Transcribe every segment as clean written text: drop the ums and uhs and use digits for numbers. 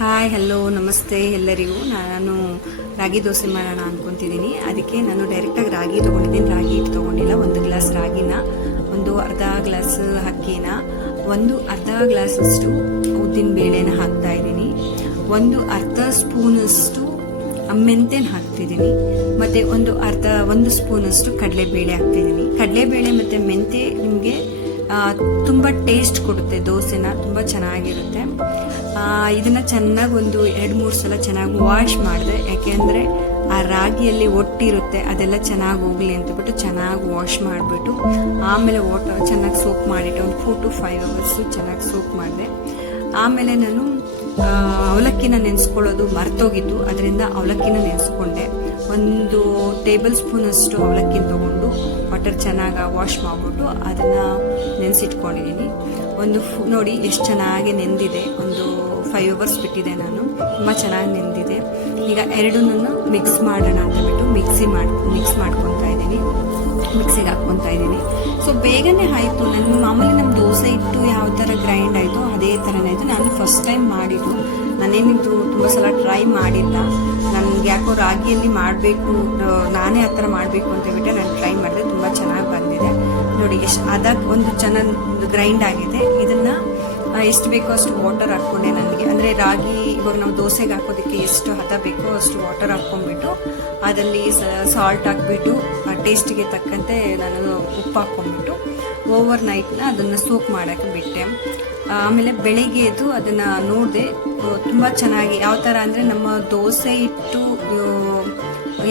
Hi hello ನಮಸ್ತೆ ಎಲ್ಲರಿಗೂ. ನಾನು ರಾಗಿ ದೋಸೆ ಮಾಡೋಣ ಅಂದ್ಕೊತಿದ್ದೀನಿ. ಅದಕ್ಕೆ ನಾನು ಡೈರೆಕ್ಟಾಗಿ ರಾಗಿ ತೊಗೊಂಡಿದ್ದೀನಿ. ರಾಗಿ ಹಿಟ್ಟು ತೊಗೊಂಡಿಲ್ಲ. 1 ಗ್ಲಾಸ್ ರಾಗಿನ, ಒಂದು ಅರ್ಧ ಗ್ಲಾಸ್ ಅಕ್ಕಿನ, ಒಂದು ಅರ್ಧ ಗ್ಲಾಸಷ್ಟು ಉದ್ದಿನ ಬೇಳೆನ ಹಾಕ್ತಾ ಇದ್ದೀನಿ, ಒಂದು ಅರ್ಧ ಸ್ಪೂನಷ್ಟು ಮೆಂತೆನ ಹಾಕ್ತಿದ್ದೀನಿ, ಮತ್ತು ಒಂದು ಸ್ಪೂನಷ್ಟು ಕಡಲೆಬೇಳೆ ಹಾಕ್ತಿದ್ದೀನಿ. ಕಡಲೆಬೇಳೆ ಮತ್ತು ಮೆಂತೆ ನಿಮಗೆ ತುಂಬ ಟೇಸ್ಟ್ ಕೊಡುತ್ತೆ, ದೋಸೆನ ತುಂಬ ಚೆನ್ನಾಗಿರುತ್ತೆ. ಇದನ್ನು ಚೆನ್ನಾಗಿ ಒಂದು 2-3 ಸಲ ಚೆನ್ನಾಗಿ ವಾಶ್ ಮಾಡಿದೆ, ಯಾಕೆಂದರೆ ಆ ರಾಗಿಯಲ್ಲಿ ಒಟ್ಟಿರುತ್ತೆ, ಅದೆಲ್ಲ ಚೆನ್ನಾಗಿ ಹೋಗಲಿ ಅಂತಬಿಟ್ಟು ಚೆನ್ನಾಗಿ ವಾಶ್ ಮಾಡಿಬಿಟ್ಟು ಆಮೇಲೆ ವಾಟರ್ ಚೆನ್ನಾಗಿ ಸೋಕ್ ಮಾಡಿಟ್ಟು ಒಂದು 4 to 5 hours ಚೆನ್ನಾಗಿ ಸೋಕ್ ಮಾಡಿದೆ. ಆಮೇಲೆ ನಾನು ಅವಲಕ್ಕಿನ ನೆನೆಸ್ಕೊಳ್ಳೋದು ಮರ್ತೋಗಿತ್ತು, ಅದರಿಂದ ಅವಲಕ್ಕಿನ ನೆನೆಸ್ಕೊಂಡೆ. 1 ಟೇಬಲ್ ಸ್ಪೂನಷ್ಟು ಅವಲಕ್ಕಿನ ತೊಗೊಂಡು ವಾಟರ್ ಚೆನ್ನಾಗಿ ವಾಶ್ ಮಾಡಿಬಿಟ್ಟು ಅದನ್ನು ನೆನೆಸಿಟ್ಕೊಂಡಿದ್ದೀನಿ. ನೋಡಿ ಎಷ್ಟು ಚೆನ್ನಾಗಿ ನೆಂದಿದೆ. ಒಂದು 5 hours ಬಿಟ್ಟಿದೆ, ನಾನು ತುಂಬ ಚೆನ್ನಾಗಿ ನೆಂದಿದೆ. ಈಗ ಎರಡನ್ನೂ ಮಿಕ್ಸ್ ಮಾಡೋಣ ಅಂತಬಿಟ್ಟು ಮಿಕ್ಸ್ ಮಾಡ್ಕೊತಾ ಇದ್ದೀನಿ, ಮಿಕ್ಸಿಗೆ ಹಾಕ್ಕೊತಾ ಇದ್ದೀನಿ. ಸೊ ಬೇಗನೆ ಆಯಿತು. ಮಾಮೂಲಿ ನಮ್ಮ ದೋಸೆ ಹಿಟ್ಟು ಯಾವ ಥರ ಗ್ರೈಂಡ್ ಆಯಿತು ಅದೇ ಥರನೇ ಆಯಿತು. ನಾನು ಫಸ್ಟ್ ಟೈಮ್ ಮಾಡಿದ್ದು, ನಾನೇನಿದ್ದು ತುಂಬ ಸಲ ಟ್ರೈ ಮಾಡಿಲ್ಲ. ನನಗೆ ಯಾಕೋ ರಾಗಿಯಲ್ಲಿ ಮಾಡಬೇಕು, ನಾನೇ ಆ ಥರ ಮಾಡಬೇಕು ಅಂತ ಹೇಳ್ಬಿಟ್ಟು ನಾನು ಟ್ರೈ ಮಾಡಿದೆ. ತುಂಬ ಚೆನ್ನಾಗಿ ಬಂದಿದೆ ನೋಡಿ. ಅದಕ್ಕೆ ಒಂದು ಚೆನ್ನಾಗಿ ಗ್ರೈಂಡ್ ಆಗಿದೆ. ಇದನ್ನು ಎಷ್ಟು ಬೇಕೋ ಅಷ್ಟು ವಾಟರ್ ಹಾಕ್ಕೊಂಡೆ. ನನಗೆ ಅಂದರೆ ರಾಗಿ ಇವಾಗ ನಾವು ದೋಸೆಗೆ ಹಾಕೋದಕ್ಕೆ ಎಷ್ಟು ಹದ ಬೇಕೋ ಅಷ್ಟು ವಾಟರ್ ಹಾಕ್ಕೊಂಡ್ಬಿಟ್ಟು ಅದರಲ್ಲಿ ಸಾಲ್ಟ್ ಹಾಕ್ಬಿಟ್ಟು ಟೇಸ್ಟಿಗೆ ತಕ್ಕಂತೆ ನಾನು ಉಪ್ಪು ಹಾಕ್ಕೊಂಡ್ಬಿಟ್ಟು ಓವರ್ ನೈಟ್ನ ಅದನ್ನು ಸೋಕ್ ಮಾಡೋಕ್ಕೆ ಬಿಟ್ಟೆ. ಆಮೇಲೆ ಬೆಳಿಗ್ಗೆ ಎದ್ದು ಅದನ್ನು ನೋಡಿದೆ, ತುಂಬ ಚೆನ್ನಾಗಿ ಯಾವ ಥರ ಅಂದರೆ ನಮ್ಮ ದೋಸೆ ಹಿಟ್ಟು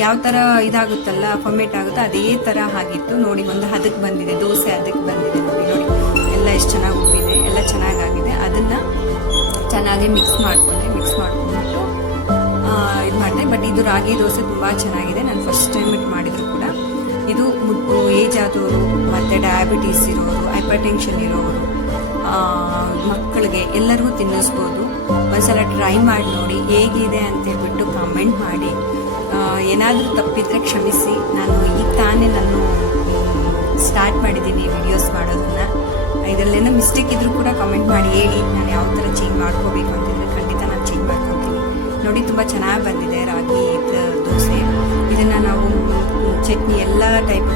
ಯಾವ ಥರ ಇದಾಗುತ್ತಲ್ಲ ಫರ್ಮೇಟ್ ಆಗುತ್ತೋ ಅದೇ ಥರ ಆಗಿತ್ತು ನೋಡಿ. ಒಂದು ಹದಕ್ಕೆ ಬಂದಿದೆ, ದೋಸೆ ಹದಕ್ಕೆ ಬಂದಿದೆ ನೋಡಿ. ಎಲ್ಲ ಎಷ್ಟು ಚೆನ್ನಾಗಿ ಉಬ್ಬಿದೆ, ಎಲ್ಲ ಚೆನ್ನಾಗಾಗಿದೆ. ಅದನ್ನು ಚೆನ್ನಾಗಿ ಮಿಕ್ಸ್ ಮಾಡ್ಕೊಂಡ್ಬಿಟ್ಟು ಇದು ಮಾಡಿದೆ. ಬಟ್ ಇದು ರಾಗಿ ದೋಸೆ ತುಂಬ ಚೆನ್ನಾಗಿದೆ. ನಾನು ಫಸ್ಟ್ ಟೈಮ್ ಮಾಡಿದ್ರು ಕೂಡ ಇದು ಏಜ್ ಆದವರು ಮತ್ತು ಡಯಾಬಿಟೀಸ್ ಇರೋರು, ಹೈಪರ್ ಟೆನ್ಷನ್ ಇರೋರು, ಮಕ್ಕಳಿಗೆ ಎಲ್ಲರಿಗೂ ತಿನ್ನಿಸ್ಬೋದು. ಒಂದ್ಸಲ ಟ್ರೈ ಮಾಡಿ ನೋಡಿ ಹೇಗಿದೆ ಅಂತೇಳ್ಬಿಟ್ಟು ಕಾಮೆಂಟ್ ಮಾಡಿ. ಏನಾದರೂ ತಪ್ಪಿದ್ರೆ ಕ್ಷಮಿಸಿ. ನಾನು ಈಗ ತಾನೇ ಸ್ಟಾರ್ಟ್ ಮಾಡಿದ್ದೀನಿ ವಿಡಿಯೋಸ್ ಮಾಡೋದನ್ನು. ಇದರಲ್ಲೇನೋ ಮಿಸ್ಟೇಕ್ ಇದ್ರೂ ಕೂಡ ಕಮೆಂಟ್ ಮಾಡಿ ಹೇಳಿ, ನಾನು ಯಾವ ಥರ ಚೇಂಜ್ ಮಾಡ್ಕೋಬೇಕು ಅಂತಂದರೆ ಖಂಡಿತ ನಾನು ಚೇಂಜ್ ಮಾಡ್ಕೊತೀನಿ. ನೋಡಿ ತುಂಬ ಚೆನ್ನಾಗಿ ಬಂದಿದೆ ರಾಗಿ ದೋಸೆ. ಇದನ್ನು ನಾವು ಚಟ್ನಿ ಎಲ್ಲ ಟೈಪ್